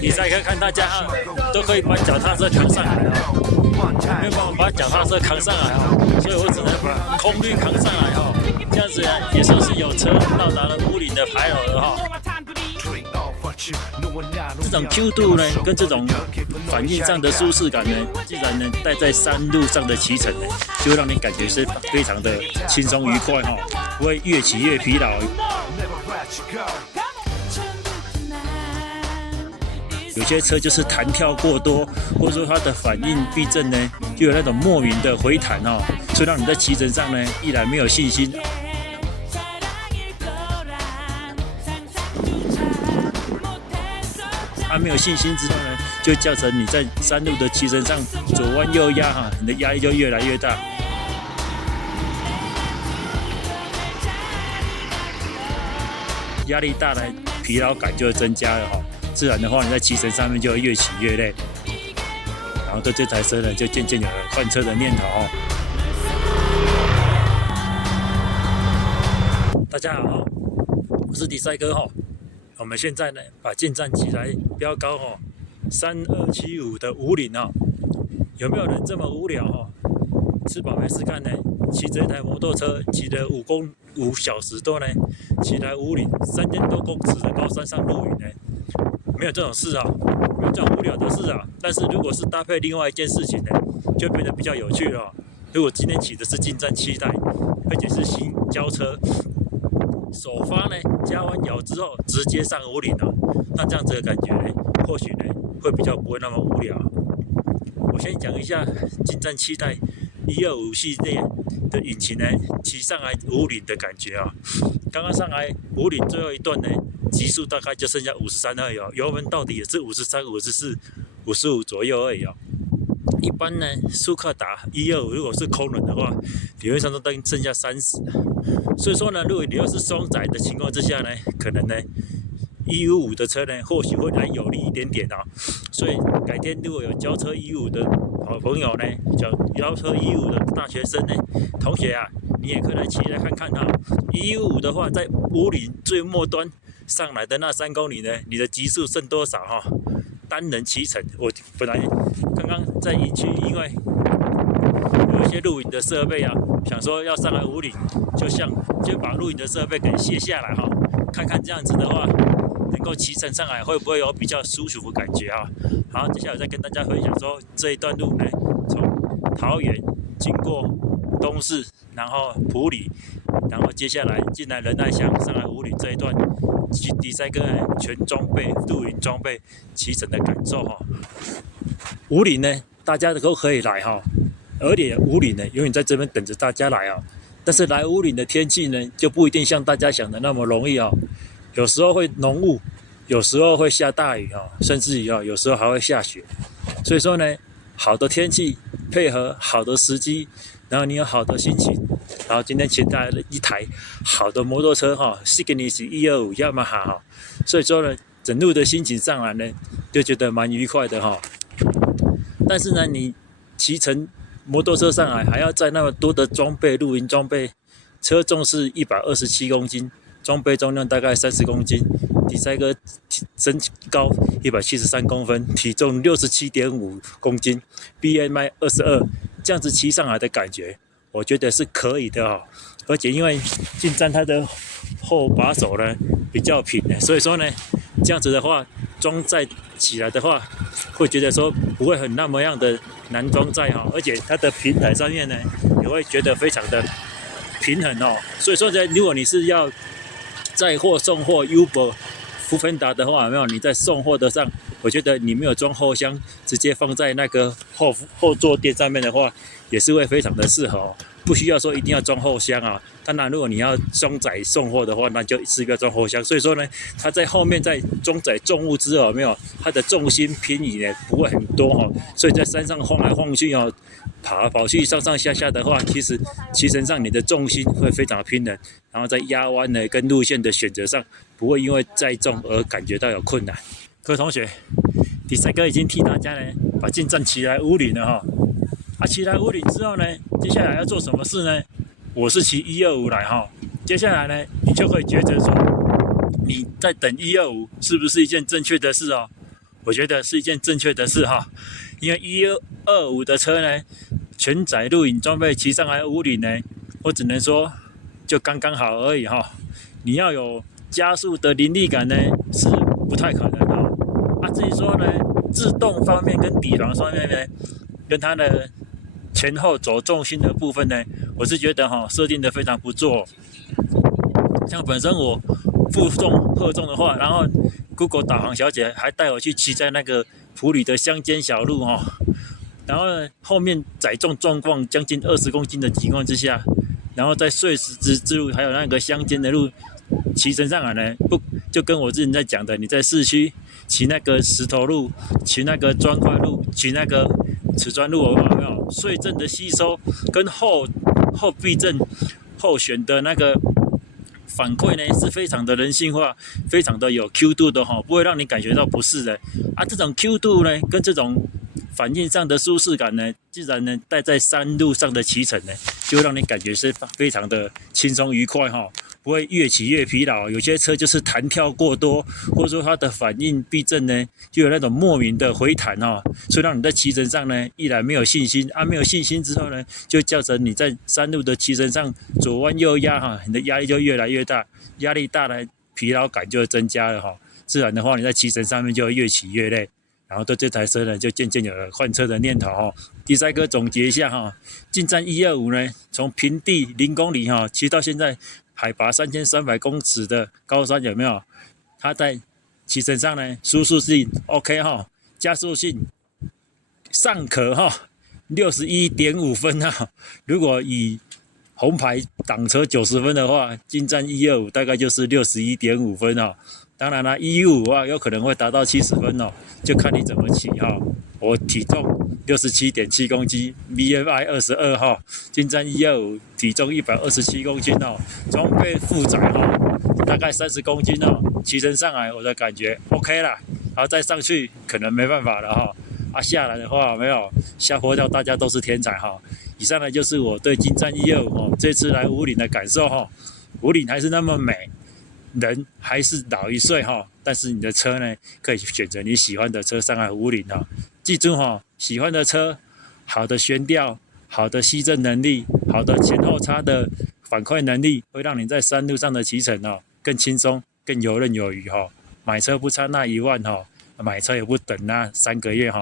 比赛可以看大家都可以把脚踏车扛上来没有办法把脚踏车扛上来所以我只能把空滤扛上来这样子也算是有车到达了武岭的牌楼了这种 Q 度呢，跟这种反应上的舒适感呢，既然呢带在山路上的骑乘呢，就会让你感觉是非常的轻松愉快不会越骑越疲劳。有些车就是弹跳过多，或者说它的反应避震呢，就有那种莫名的回弹所以让你在骑乘上呢，一来没有信心。没有信心之后呢，就造成你在山路的骑乘上左弯右压你的压力就越来越大。压力大呢，疲劳感就会增加了自然的话，你在骑乘上面就会越骑越累，然后对这台车呢，就渐渐有了换车的念头大家好，我是迪赛哥我们现在呢，把进站起来标高3275的武岭有没有人这么无聊吃饱没事干呢？骑着一台摩托车，骑了5小时多呢，骑来武岭3000多公尺的高山上露营呢？没有这种事没有这种无聊的事但是如果是搭配另外一件事情呢，就变得比较有趣了如果今天骑的是进站期待，而且是新交车。首发呢，加完油之后直接上武岭那这样子的感觉呢，或许呢会比较不会那么无聊。我先讲一下进站期待125系列的引擎呢，骑上来武岭的感觉刚刚上来武岭最后一段呢，极速大概就剩下53而已油门到底也是53、54、55左右而已一般呢，速克达125如果是空轮的话，理论上都剩下30。所以说呢，如果你要是双载的情况之下呢，可能呢155的车呢，或许会来有利一点点所以改天如果有交车155的好朋友呢，交车155的大学生呢，同学你也可以来骑来看看155的话，在武岭最末端上来的那3公里呢，你的极速剩多少单人骑乘，我本来刚刚在营区，因为有一些露营的设备想说要上来武岭，就把露营的设备给卸下来看看这样子的话，能够骑乘上来会不会有比较舒服的感觉好，接下来再跟大家分享说这一段路呢，从桃园经过东势，然后埔里，然后接下来进来仁爱乡上来武岭这一段。第三个全装备露营装备骑乘的感受武岭呢，大家都可以来而且武岭呢，永远在这边等着大家来但是来武岭的天气呢，就不一定像大家想的那么容易有时候会浓雾，有时候会下大雨甚至于有时候还会下雪。所以说呢，好的天气配合好的时机，然后你有好的心情，然后今天骑带了一台好的摩托车Cygnus 125 Yamaha 所以说呢，整路的心情上来呢，就觉得蛮愉快的但是呢，你骑乘摩托车上来还要载那么多的装备，露营装备，车重是127公斤，装备重量大概30公斤，第三个身高173公分，体重67.5公斤 ，BMI 22，这样子骑上来的感觉，我觉得是可以的而且因为进站它的后把手呢比较平所以说呢，这样子的话装载起来的话，会觉得说不会很那么样的难装载而且它的平台上面呢，也会觉得非常的平衡所以说呢，如果你是要载货送货 Uber、Foodpanda 的话，有没有你在送货的上，我觉得你没有装后箱，直接放在那个后坐垫上面的话，也是会非常的适合不需要说一定要装后箱当然，如果你要装载送货的话，那就势必要装后箱。所以说呢，它在后面在装载重物之后，有没有它的重心偏移呢不会很多所以在山上晃来晃去跑来跑去上上下下的话，其实骑乘上你的重心会非常的平衡，然后在压弯呢跟路线的选择上，不会因为载重而感觉到有困难。各位同学，第三个已经替大家呢把进站骑来武岭了骑来武岭之后呢，接下来要做什么事呢？我是骑125来接下来呢，你就可以抉择说，你在等125是不是一件正确的事哦？我觉得是一件正确的事哈，因为125的车呢，全载录影装备骑上来五岭呢，我只能说就刚刚好而已哈。你要有加速的凌厉感呢，是不太可能的。至于说呢，制动方面跟底盘方面呢，跟它的前后走重心的部分呢，我是觉得设定的非常不错。像本身我负重荷重的话，然后 Google 导航小姐还带我去骑在那个埔里的乡间小路然后呢，后面载重状况将近20公斤的情况之下，然后在碎石之路还有那个乡间的路骑乘上来呢，不就跟我之前在讲的，你在市区骑那个石头路，骑那个砖块路，骑那个瓷砖路，有没有碎震的吸收跟后避震后悬的那个反馈呢，是非常的人性化，非常的有 Q 度的不会让你感觉到不适的这种 Q 度呢，跟这种反应上的舒适感呢，自然呢带在山路上的骑乘呢，就会让你感觉是非常的轻松愉快不会越骑越疲劳。有些车就是弹跳过多，或者说它的反应避震呢，就有那种莫名的回弹所以让你在骑乘上呢，一来没有信心没有信心之后呢，就造成你在山路的骑乘上左弯右压你的压力就越来越大，压力大了，疲劳感就会增加了自然的话，你在骑乘上面就会越骑越累。然后对这台车呢，就渐渐有了换车的念头第三个总结一下进站125呢，从平地0公里骑到现在海拔3300公尺的高山，有没有？它在骑乘上呢，舒适性 OK 加速性尚可61.5分如果以红牌挡车90分的话，进站125大概就是61.5分当然了，115有可能会达到70分就看你怎么骑我体重67.7公斤 ，BMI 22进站125，体重127公斤装备负载大概30公斤骑乘上来我的感觉 OK 啦，然后再上去可能没办法了下来的话没有下坡道，大家都是天才以上呢就是我对进站125这次来武岭的感受武岭还是那么美。人还是老1岁但是你的车呢，可以选择你喜欢的车上来武岭记住喜欢的车，好的悬吊，好的吸震能力，好的前后叉的反馈能力，会让你在山路上的骑乘更轻松，更游刃有余买车不差那1万买车也不等那3个月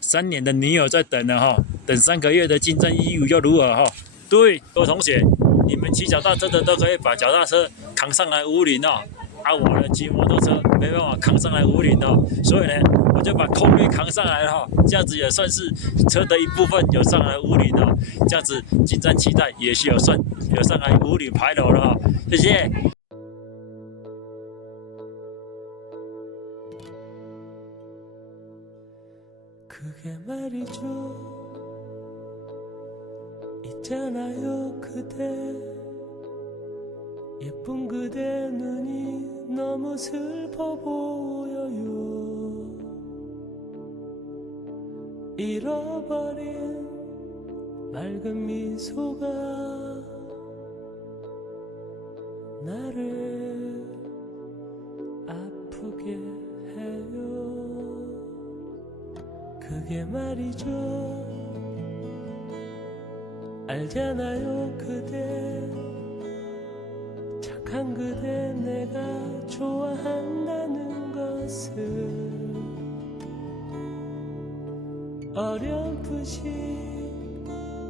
三年的女友在等了等3个月的进站125又如何对，各位同学。你们骑脚踏车的都可以把脚踏车扛上来武岭我呢骑摩托车没办法扛上来武岭所以呢，我就把空力扛上来了这样子也算是车的一部分有上来武岭这样子进站期待也是有上来武岭牌楼了谢谢。있잖아요 그대 예쁜 그대 눈이 너무 슬퍼 보여요 잃어버린 맑은 미소가 나를 아프게 해요 그게 말이죠 알잖아요 그대 착한 그대 내가 좋아한다는 것을 어렴풋이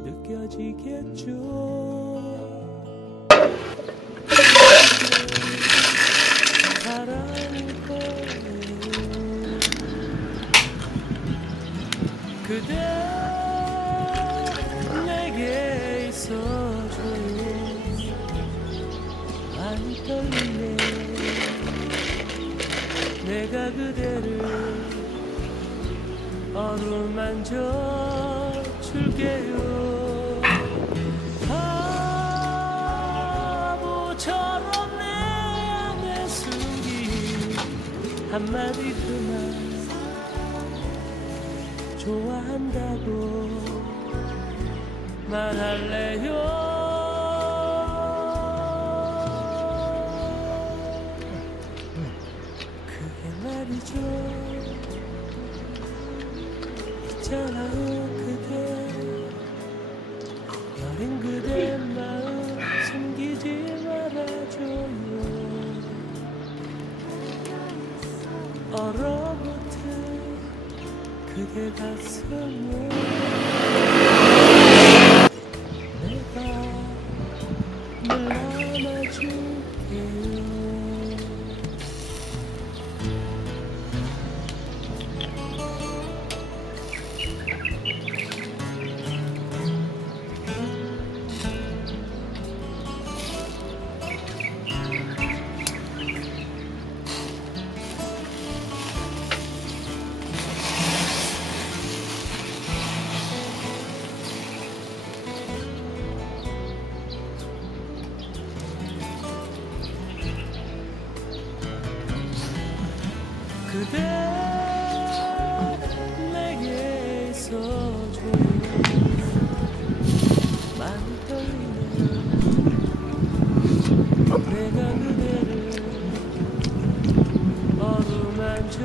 느껴지겠죠 사랑일 거예요 그대 많이 떨리네 내가 그대를 어루만져 줄게요 바보처럼 내 안에 숨긴 한마디 그만 좋아한다고 말할래요 말이죠. 있잖아요 그대, 여린 그대 마음 숨기지 말아줘요. 얼어붙은 그대 가슴을 내가 늘 안아줄게요. 그대 내게 있어줘요. 많이 떨리네. 내가 그대를 어루만져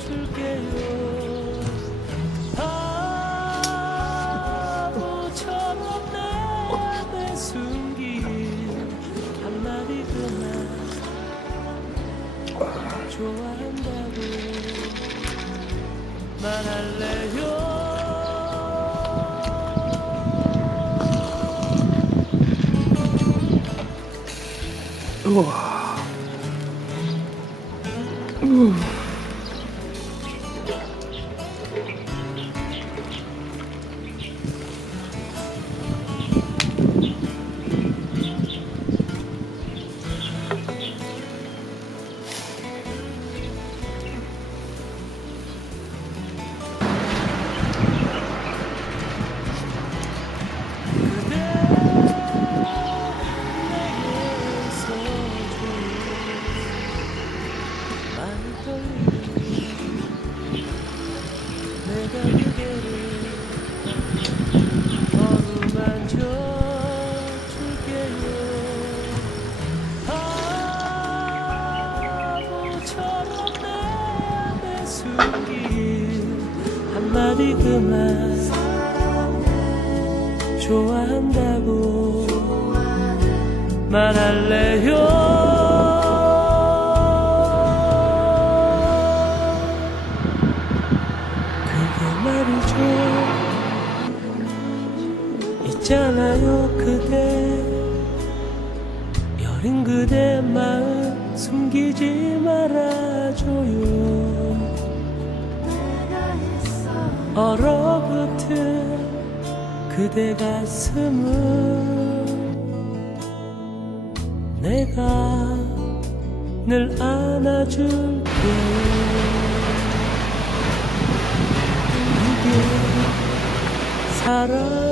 줄게요. 바보처럼 내 안에 숨긴 한마디 그만 좋아한다고 말할래요. 내가 그대를 어루만져 줄게요. 바보처럼 내 안에 숨긴 한마디 그만 좋아한다고 말할래요. 말이죠. 있잖아요 그대, 여린 그대 마음 숨기지 말아줘요. 얼어붙은 그대 가슴을 내가 늘 안아줄게요. 사랑